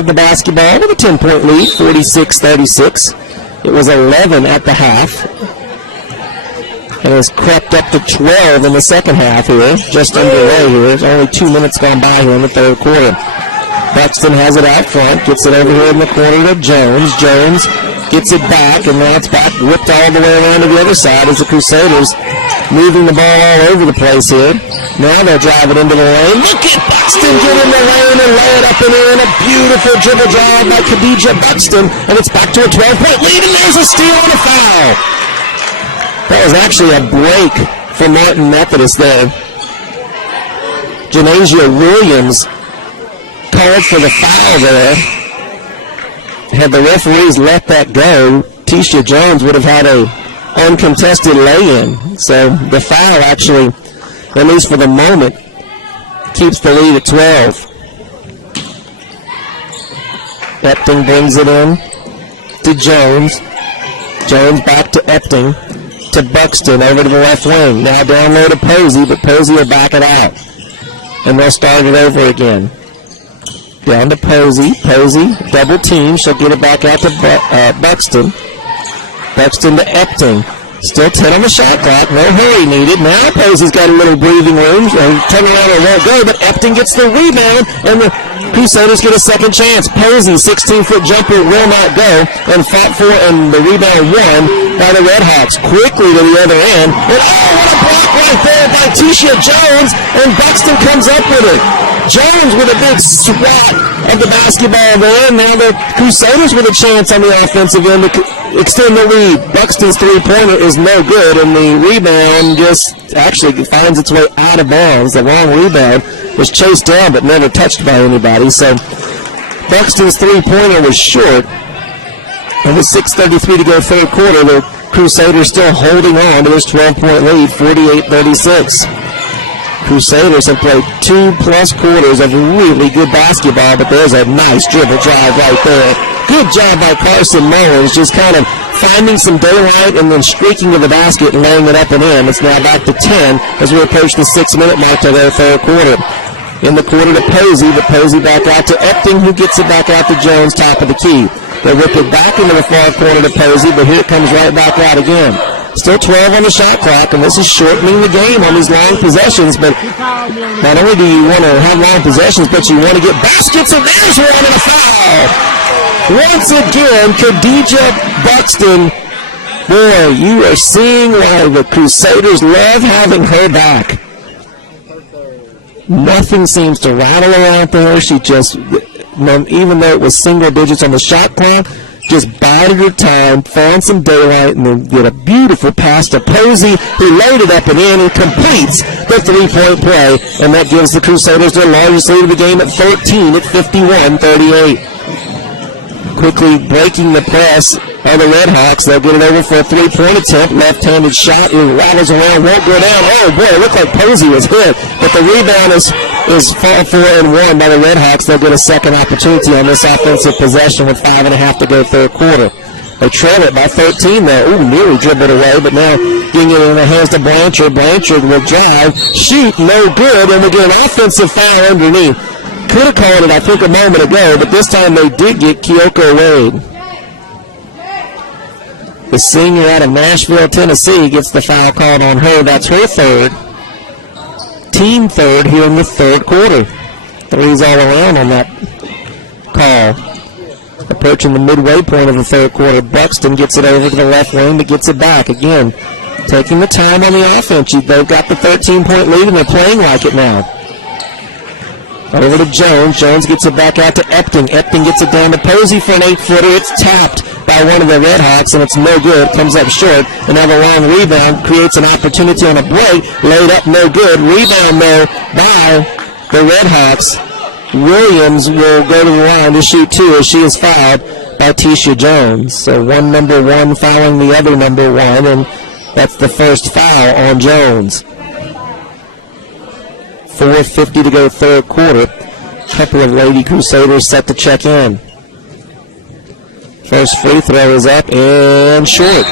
have the basketball with a 10-point lead, 46-36. It was 11 at the half. And has crept up to 12 in the second half here, just underway here. There's only 2 minutes gone by here in the third quarter. Buxton has it out front, gets it over here in the corner to Jones. Jones gets it back, and now it's back whipped all the way around to the other side as the Crusaders moving the ball all over the place here. Now they'll drive it into the lane. Look at Buxton get in the lane and lay it up and in. A beautiful dribble drive by Khadijah Buxton, and it's back to a 12-point lead, and there's a steal and a foul. That was actually a break for Martin Methodist there. Janasia Williams called for the foul there. Had the referees let that go, Tisha Jones would have had a uncontested lay-in. So the foul actually, at least for the moment, keeps the lead at 12. Epting brings it in to Jones. Jones back to Epting, to Buxton, over to the left wing. Now down low to Posey, but Posey will back it out. And they'll start it over again. Down to Posey. Posey, double team. She'll get it back out to Buxton. Buxton to Epting. Still 10 on the shot clock. No hurry needed. Now Posey's got a little breathing room. Turn around and won't go, but Epting gets the rebound, and the Crusaders get a second chance. Posey, 16-foot jumper, will not go, and fought for, and the rebound won by the Redhawks. Quickly to the other end. And what a block right there by Tisha Jones, and Buxton comes up with it. Jones with a big swat of the basketball there. Now the Crusaders with a chance on the offensive end to extend the lead. Buxton's three-pointer is no good, and the rebound just actually finds its way out of bounds. The long rebound was chased down but never touched by anybody. So Buxton's three-pointer was short. And with 6:33 to go third quarter, the Crusaders still holding on to this 12-point lead, 48-36. Crusaders have played 2+ quarters of really good basketball, but there's a nice dribble drive right there. Good job by Carson Mullins, just kind of finding some daylight and then streaking to the basket and laying it up and in. It's now back to 10 as we approach the 6-minute mark to their third quarter. In the quarter to Posey, but Posey back out to Epting, who gets it back out to Jones, top of the key. They rip it back into the far corner to Posey, but here it comes right back out again. Still 12 on the shot clock, and this is shortening the game on these long possessions, but not only do you want to have long possessions, but you want to get baskets, and there's one and a foul. Once again, Khadijah Buxton. Boy, you are seeing why the Crusaders love having her back. Nothing seems to rattle her out there. She just, even though it was single digits on the shot clock, just bided her time, found some daylight, and then did a beautiful pass to Posey, who laid it up and in and completes the three-point play, and that gives the Crusaders their largest lead of the game at 13 at 51-38. Quickly breaking the press are the Redhawks. They'll get it over for a three-point attempt. Left-handed shot. It rattles around, won't go down. Oh, boy, it looked like Posey was hit, but the rebound is fought for and won by the Redhawks. They'll get a second opportunity on this offensive possession with 5.5 to go third quarter. They trail it by 13 there. Ooh, nearly dribbled away, but now getting it in the hands to Blanchard. Blanchard will drive, shoot, no good, and we get an offensive foul underneath. Could have called it, I think, a moment ago, but this time they did get Kyoko Wade. The senior out of Nashville, Tennessee, gets the foul called on her. That's her third. Team third here in the third quarter. Threes all around on that call. Approaching the midway point of the third quarter, Buxton gets it over to the left wing, but gets it back. Again, taking the time on the offense. They've got the 13-point lead, and they're playing like it now. Over to Jones. Jones gets it back out to Epting. Epting gets it down to Posey for an 8-footer. It's tapped by one of the Redhawks, and it's no good. Comes up short. Another long rebound creates an opportunity on a break. Laid up, no good. Rebound there by the Redhawks. Williams will go to the line to shoot two as she is fouled by Tisha Jones. So one number one fouling the other number one, and that's the first foul on Jones. 4:50 to go third quarter. A couple of Lady Crusaders set to check in. First free throw is up and short.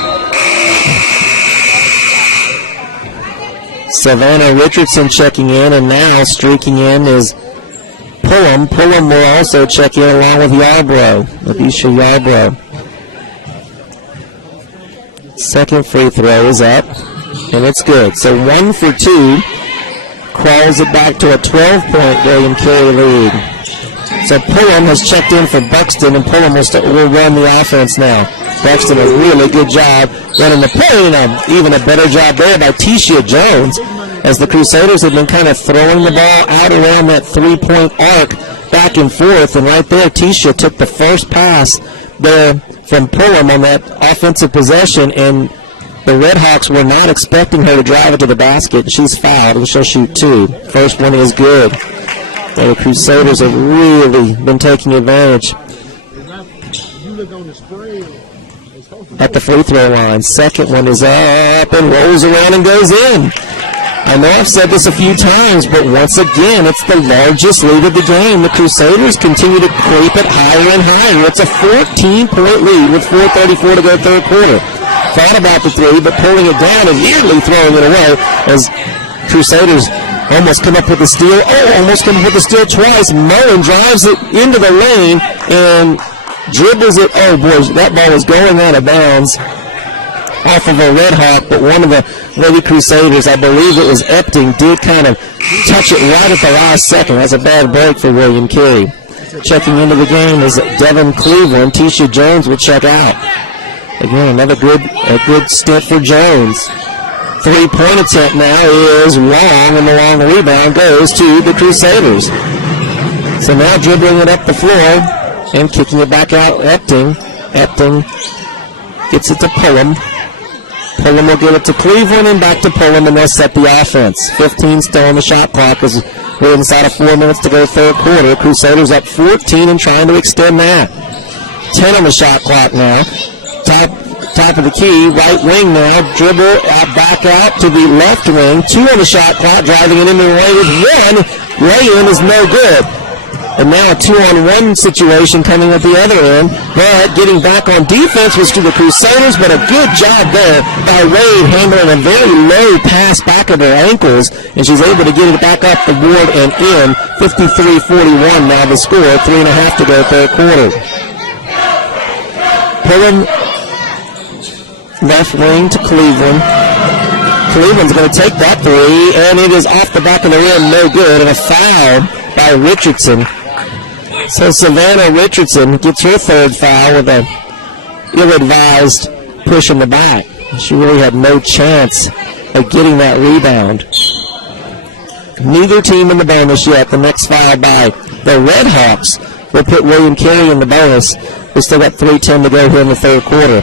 Savannah Richardson checking in, and now streaking in is Pullum. Pullum will also check in along with Yarbrough, Alicia Yarbrough. Second free throw is up, and it's good. So 1 for 2. Crawls it back to a 12-point William Carey lead. So Pullum has checked in for Buxton, and Pullum will run the offense now. Buxton, a really good job running the play, and even a better job there by Tisha Jones, as the Crusaders have been kind of throwing the ball out around that three-point arc back and forth, and right there Tisha took the first pass there from Pullum on that offensive possession, and the Redhawks were not expecting her to drive it to the basket. She's fouled, and she'll shoot 2. First one is good. The Crusaders have really been taking advantage at the free throw line. Second one is up and rolls around and goes in. I know I've said this a few times, but once again, it's the largest lead of the game. The Crusaders continue to creep it higher and higher. It's a 14-point lead with 4:34 to go third quarter. Thought about the three, but pulling it down and nearly throwing it away as Crusaders almost come up with the steal. Almost come up with the steal twice. Mullen drives it into the lane and dribbles it. Oh, boy, that ball was going out of bounds off of a Red Hawk, but one of the Lady Crusaders, I believe it was Epting, did kind of touch it right at the last second. That's a bad break for William Carey. Checking into the game is Devin Cleveland. Tisha Jones will check out. Again, another good stint for Jones. Three-point attempt now is long, and the long rebound goes to the Crusaders. So now dribbling it up the floor and kicking it back out, Epting. Epting gets it to Pullum. Pullum will get it to Cleveland and back to Pullum, and they'll set the offense. 15 still on the shot clock as we're inside of 4 minutes to go third quarter. Crusaders up 14 and trying to extend that. 10 on the shot clock now. Top of the key, right wing now, dribble back out to the left wing. 2 on the shot clock, driving it into the lane with 1. Lay-in is no good. And now a 2-on-1 situation coming at the other end. But getting back on defense was to the Crusaders, but a good job there by Wade handling a very low pass back of her ankles. And she's able to get it back up the board and in. 53-41 now the score. 3.5 to go third quarter. Pullum left wing to Cleveland. Cleveland's going to take that three, and it is off the back of the rim, no good, and a foul by Richardson. So Savannah Richardson gets her third foul with a ill-advised push in the back. She really had no chance of getting that rebound. Neither team in the bonus yet. The next foul by the Redhawks will put William Carey in the bonus. We still got 3:10 to go here in the third quarter.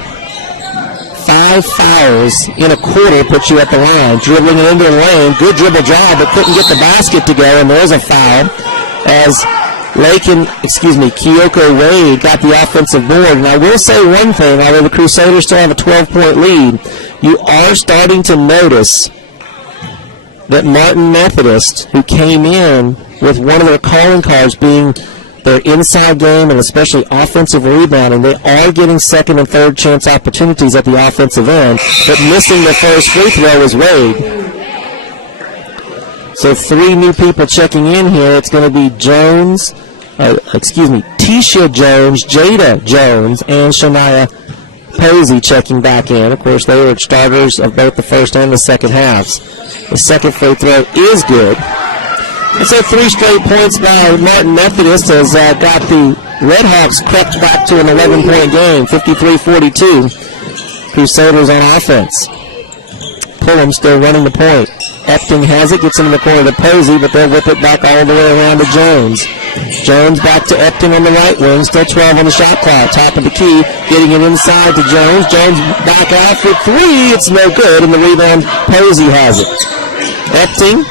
5 fouls in a quarter puts you at the line. Dribbling it into the lane. Good dribble job, but couldn't get the basket to go, and there's a foul as Kyoko Wade got the offensive board. And I will say one thing, although the Crusaders still have a 12-point lead, you are starting to notice that Martin Methodist, who came in with one of their calling cards being their inside game and especially offensive rebounding, they are getting second and third chance opportunities at the offensive end, but missing the first free throw is Wade. So 3 new people checking in here. It's going to be Tisha Jones, Jada Jones, and Shania Posey checking back in. Of course, they were starters of both the first and the second halves. The second free throw is good. And so 3 straight points by Martin Methodist has got the Redhawks crept back to an 11-point game, 53-42. Crusaders on offense. Pullum still running the point. Epting has it, gets him in the corner to Posey, but they'll whip it back all the way around to Jones. Jones back to Epting on the right wing, still 12 on the shot clock. Top of the key, getting it inside to Jones. Jones back out for 3, it's no good, and the rebound, Posey has it. Epting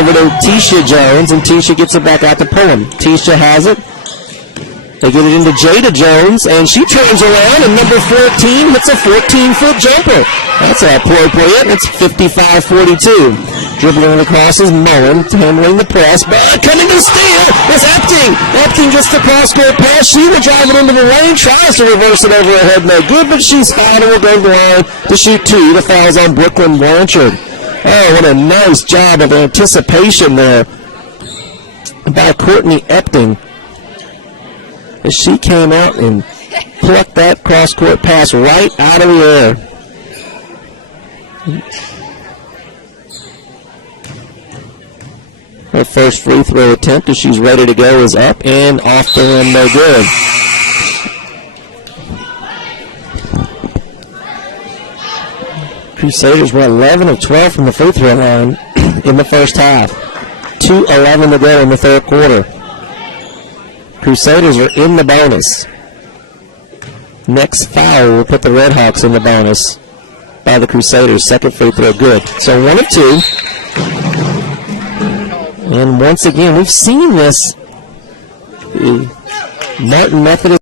over to Tisha Jones, and Tisha gets it back out to Pullum. Tisha has it. They get it into Jada Jones, and she turns around, and number 14 hits a 14-foot jumper. That's appropriate. It's 55-42. Dribbling across is Mullen, handling the press, but coming to steal is Epting. Epting gets the cross-court pass. She will drive it into the lane, tries to reverse it over her head, no good, but she's fouled and will go to the line to shoot 2. The foul's on Brooklyn Blanchard. Oh, what a nice job of anticipation there by Courtney Epting, as she came out and plucked that cross-court pass right out of the air. Her first free throw attempt, as she's ready to go, is up and off the rim, no good. Crusaders were 11 of 12 from the free throw line in the first half. 2:11 to go in the third quarter. Crusaders are in the bonus. Next foul will put the Redhawks in the bonus by the Crusaders. Second free throw, good. So 1 of 2. And once again, we've seen this. Martin Methodist